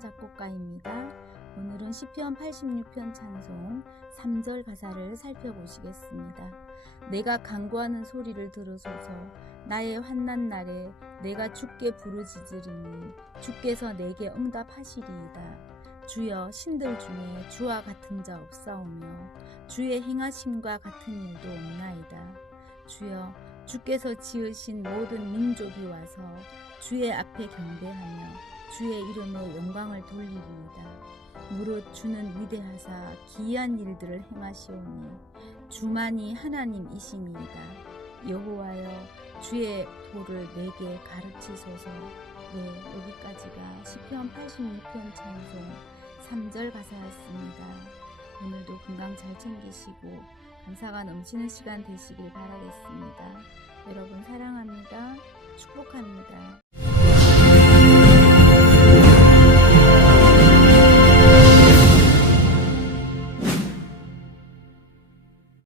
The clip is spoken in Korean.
작곡가입니다. 오늘은 시편 86편 찬송 3절 가사를 살펴보시겠습니다. 내가 간구하는 소리를 들으소서 나의 환난 날에 내가 주께 부르짖으리니 주께서 내게 응답하시리이다. 주여 신들 중에 주와 같은 자 없사오며 주의 행하심과 같은 일도 없나이다. 주여 주께서 지으신 모든 민족이 와서 주의 앞에 경배하며 주의 이름에 영광을 돌리리이다. 무릇 주는 위대하사 기이한 일들을 행하시오니 주만이 하나님이시니이다. 여호와여 주의 도를 내게 가르치소서. 네, 여기까지가 시편 86편 찬송 3절 가사였습니다. 오늘도 건강 잘 챙기시고 감사가 넘치는 시간 되시길 바라겠습니다. 여러분 사랑합니다. 축복합니다.